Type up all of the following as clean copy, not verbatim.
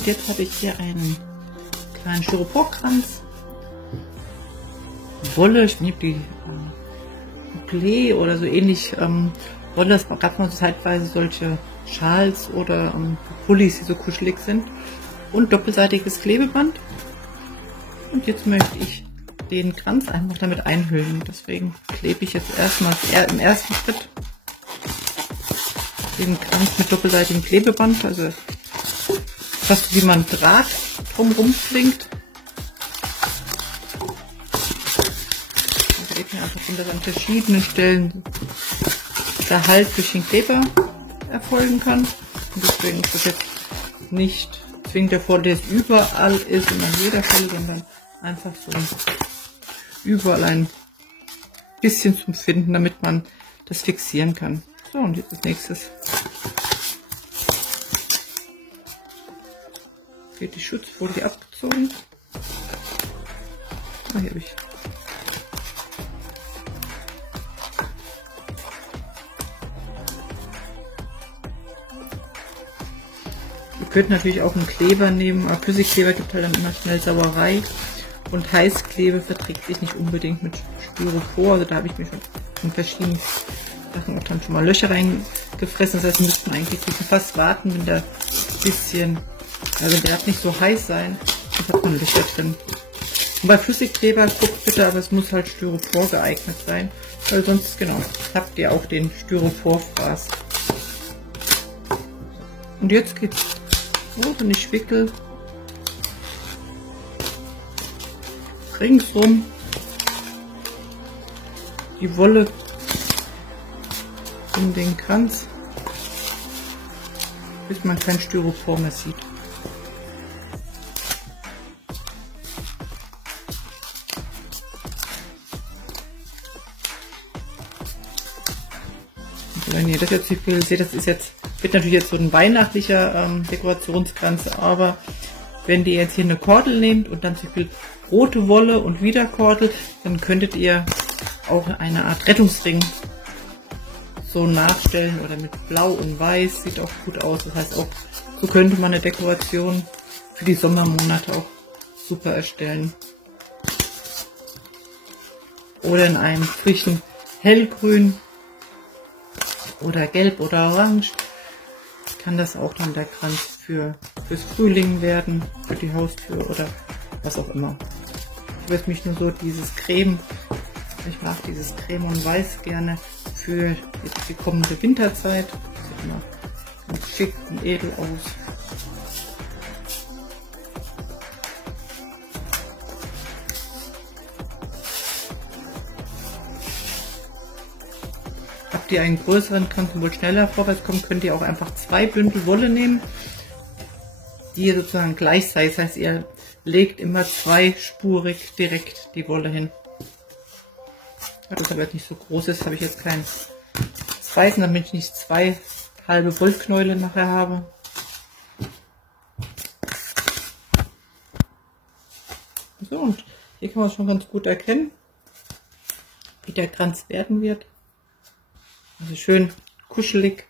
und jetzt habe ich hier einen kleinen Styroporkranz. Wolle, ich weiß nicht, ob die Bouclé oder so ähnlich Wolle, es gab mal zeitweise solche Schals oder Pullis, die so kuschelig sind. Und doppelseitiges Klebeband. Und jetzt möchte ich den Kranz einfach damit einhüllen. Deswegen klebe ich jetzt erstmal im ersten Schritt den Kranz mit doppelseitigem Klebeband, also fast wie man Draht drumherum klingt. Also geht mir einfach darum, dass an verschiedenen Stellen der Halt durch den Kleber erfolgen kann. Und deswegen ist das jetzt nicht zwingend der Vorteil, dass es überall ist und an jeder Stelle, sondern einfach so überall ein bisschen zum Finden, damit man das fixieren kann. So, und jetzt als nächstes wird die Schutzfolie abgezogen. Hier habe ich Ihr könnt natürlich auch einen Kleber nehmen, aber Flüssigkleber gibt halt dann immer schnell Sauerei. Und Heißklebe verträgt sich nicht unbedingt mit Styropor. Also da habe ich mir schon in verschiedenen Sachen auch dann schon mal Löcher reingefressen. Das heißt, wir müssten eigentlich fast warten, wenn der ein bisschen, also der darf nicht so heiß sein, dann hat man Löcher drin. Und bei Flüssigkleber guckt bitte, aber es muss halt Styropor geeignet sein, weil sonst, genau, habt ihr auch den Styroporfraß. Und jetzt geht's los und ich wickel ringsrum die Wolle um den Kranz, bis man kein Styropor mehr sieht. Und wenn ihr das jetzt hier seht, das ist jetzt, wird natürlich jetzt so ein weihnachtlicher Dekorationskranz, aber wenn ihr jetzt hier eine Kordel nehmt und dann zum Beispiel rote Wolle und wieder Kordel, dann könntet ihr auch eine Art Rettungsring so nachstellen oder mit Blau und Weiß, sieht auch gut aus. Das heißt auch, so könnte man eine Dekoration für die Sommermonate auch super erstellen. Oder in einem frischen Hellgrün oder Gelb oder Orange kann das auch dann der Kranz fürs Frühling werden, für die Haustür oder was auch immer. Ich weiß mich nur so dieses Creme, ich mag dieses Creme und Weiß gerne für die kommende Winterzeit. Das sieht immer ganz schick und edel aus. Habt ihr einen größeren Kranz und wollt schneller vorwärts kommen, könnt ihr auch einfach 2 Bündel Wolle nehmen, die ihr sozusagen gleich seid. Das heißt, ihr legt immer zweispurig direkt die Wolle hin. Da das aber jetzt nicht so groß ist, habe ich jetzt keinen zweiten, damit ich nicht 2 halbe Wollknäule nachher habe. So, und hier kann man schon ganz gut erkennen, wie der Kranz werden wird. Also schön kuschelig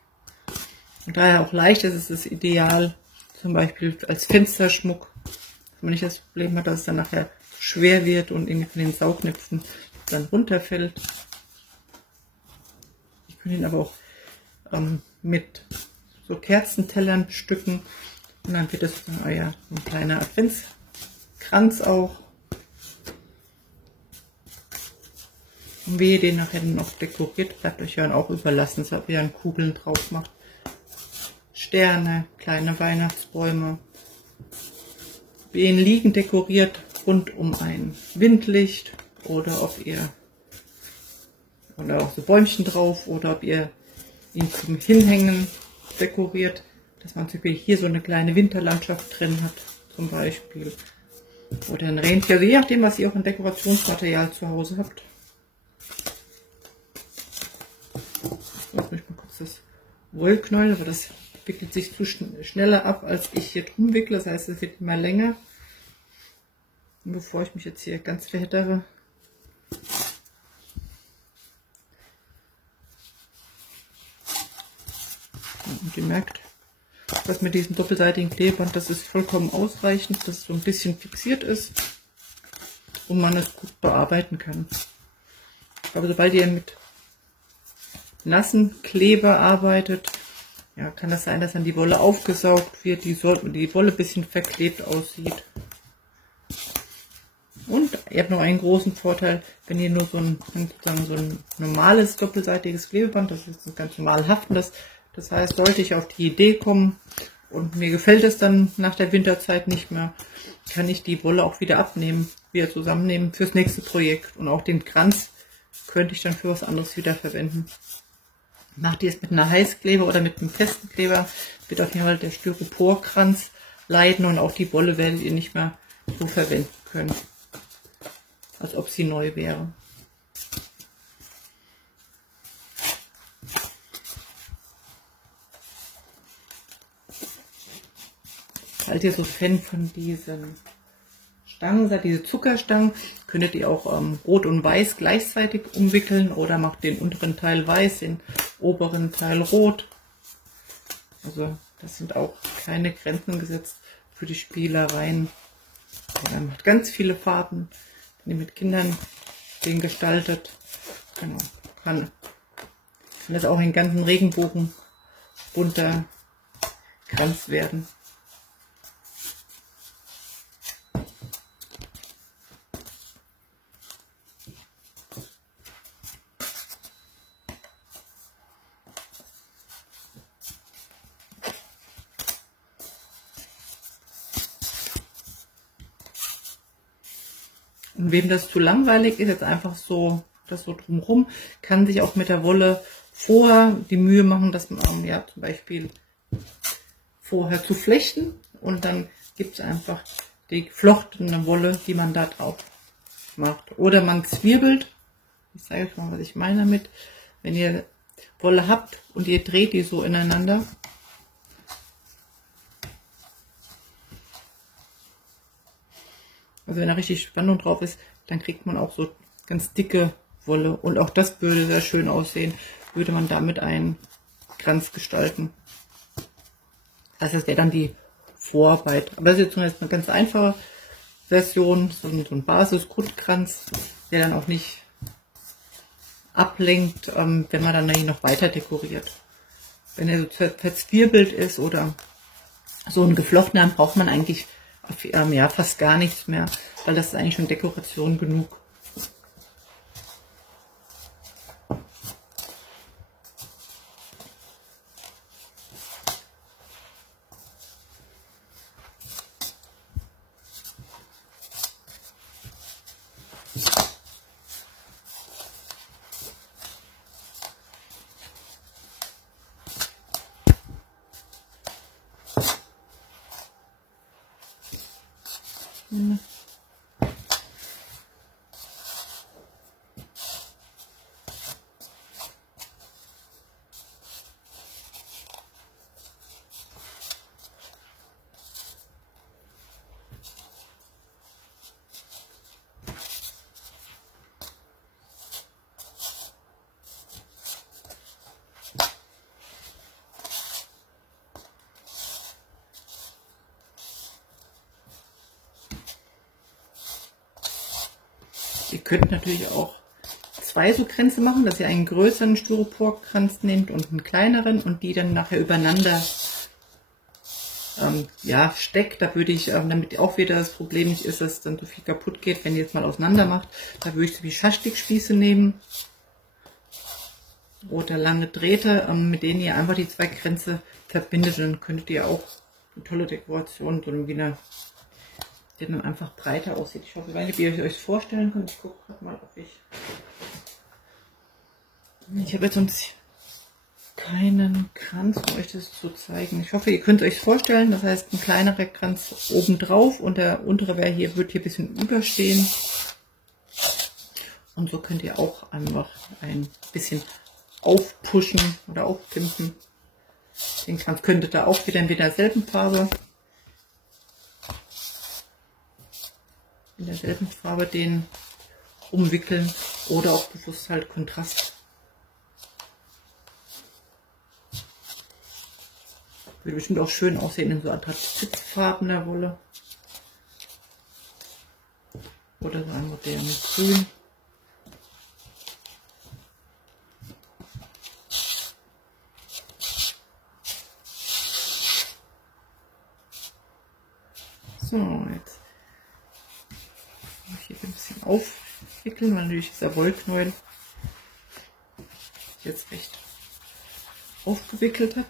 und da er auch leicht ist, ist es ideal, zum Beispiel als Fensterschmuck, wenn man nicht das Problem hat, dass es dann nachher schwer wird und irgendwie von den Saugnäpfen dann runterfällt. Ich könnte ihn aber auch mit so Kerzentellern bestücken und dann wird es ein kleiner Adventskranz auch. Und wie ihr den nachher noch dekoriert, bleibt euch ja auch überlassen, dass ihr dann Kugeln drauf macht. Sterne, kleine Weihnachtsbäume. Wie ihr ihn liegend dekoriert, rund um ein Windlicht oder ob ihr auch so Bäumchen drauf oder ob ihr ihn zum Hinhängen dekoriert, dass man zum Beispiel hier so eine kleine Winterlandschaft drin hat, zum Beispiel. Oder ein Rentier, also je nachdem, was ihr auch an Dekorationsmaterial zu Hause habt. Lass mich mal kurz das Wollknäuel, aber das wickelt sich zu schneller ab, als ich hier drum wickle. Das heißt, es wird immer länger. Und bevor ich mich jetzt hier ganz verhittere, und ihr merkt, Das mit diesem doppelseitigen Klebeband, das ist vollkommen ausreichend, dass es so ein bisschen fixiert ist und man es gut bearbeiten kann. Aber sobald ihr mit nassen Kleber arbeitet, ja, kann das sein, dass dann die Wolle aufgesaugt wird, die Wolle ein bisschen verklebt aussieht. Und ihr habt noch einen großen Vorteil, wenn ihr nur so ein normales doppelseitiges Klebeband, das ist ein ganz normal haftendes. Das heißt, sollte ich auf die Idee kommen und mir gefällt es dann nach der Winterzeit nicht mehr, kann ich die Wolle auch wieder abnehmen, wieder zusammennehmen fürs nächste Projekt. Und auch den Kranz könnte ich dann für was anderes wieder verwenden. Macht ihr es mit einer Heißkleber oder mit einem festen Kleber, wird auf jeden Fall der Styroporkranz leiden und auch die Wolle werdet ihr nicht mehr so verwenden können, als ob sie neu wäre. Falls ihr so Fan von diesen Stangen seid, diese Zuckerstangen, könntet ihr auch Rot und Weiß gleichzeitig umwickeln oder macht den unteren Teil weiß, den oberen Teil rot. Also das sind auch keine Grenzen gesetzt für die Spielereien. Ja, macht ganz viele Farben, wenn ihr mit Kindern den gestaltet. Genau, kann das auch in ganzen Regenbogen bunter Kranz werden. Und wem das zu langweilig ist, jetzt einfach so das so drumherum, kann sich auch mit der Wolle vorher die Mühe machen, dass man ja zum Beispiel vorher zu flechten und dann gibt es einfach die geflochtene Wolle, die man da drauf macht. Oder man zwirbelt, ich zeige euch mal, was ich meine damit, wenn ihr Wolle habt und ihr dreht die so ineinander, also wenn da richtig Spannung drauf ist, dann kriegt man auch so ganz dicke Wolle. Und auch das würde sehr schön aussehen, würde man damit einen Kranz gestalten. Das wäre dann die Vorarbeit. Aber das ist jetzt eine ganz einfache Version, so ein Basis-Grundkranz, der dann auch nicht ablenkt, wenn man dann hier noch weiter dekoriert. Wenn er so verzwirbelt ist oder so ein geflochtener, braucht man eigentlich ja, fast gar nichts mehr, weil das ist eigentlich schon Dekoration genug. Ihr könnt natürlich auch zwei so Kränze machen, dass ihr einen größeren Styroporkranz nehmt und einen kleineren und die dann nachher übereinander ja, steckt. Da würde ich, damit auch wieder das Problem nicht ist, dass dann so viel kaputt geht, wenn ihr jetzt mal auseinander macht, da würde ich so wie Schaschlikspieße nehmen oder lange Drähte, mit denen ihr einfach die zwei Kränze verbindet. Und dann könntet ihr auch eine tolle Dekoration, so wie eine, die dann einfach breiter aussieht. Ich hoffe, ich weiß nicht, wie ihr euch vorstellen könnt. Ich gucke gerade mal, ob ich habe jetzt sonst keinen Kranz, um euch das zu zeigen. Ich hoffe, ihr könnt euch vorstellen. Das heißt, ein kleinerer Kranz oben drauf und der untere wird hier ein bisschen überstehen. Und so könnt ihr auch einfach ein bisschen aufpushen oder aufpimpen. Den Kranz könntet ihr auch wieder in derselben Farbe. In derselben Farbe den umwickeln oder auch bewusst halt Kontrast. Würde bestimmt auch schön aussehen in so anthrazitfarbener Wolle. Oder so ein modernes Grün. So, jetzt muss ich hier ein bisschen aufwickeln, weil natürlich dieser Wollknäuel jetzt recht aufgewickelt hat.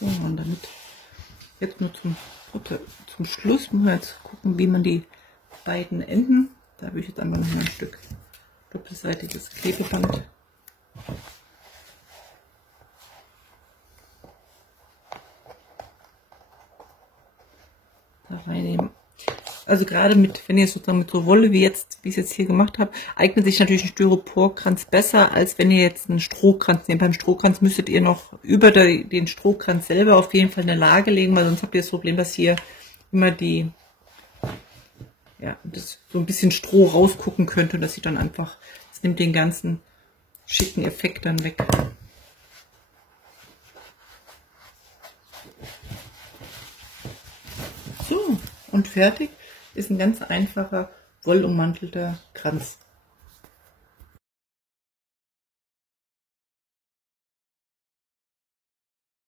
So, und damit jetzt nur zum Schluss muss man jetzt gucken, wie man die beiden Enden, da habe ich jetzt einmal noch ein Stück doppelseitiges Klebeband. Da reinnehmen. Also gerade wenn ihr sozusagen mit so Wolle wie ich es jetzt hier gemacht habe, eignet sich natürlich ein Styroporkranz besser, als wenn ihr jetzt einen Strohkranz nehmt. Beim Strohkranz müsstet ihr noch über den Strohkranz selber auf jeden Fall eine Lage legen, weil sonst habt ihr das Problem, dass hier immer das so ein bisschen Stroh rausgucken könnte und das sieht dann einfach, das nimmt den ganzen schicken Effekt dann weg. So, und fertig ist ein ganz einfacher wollummantelter Kranz.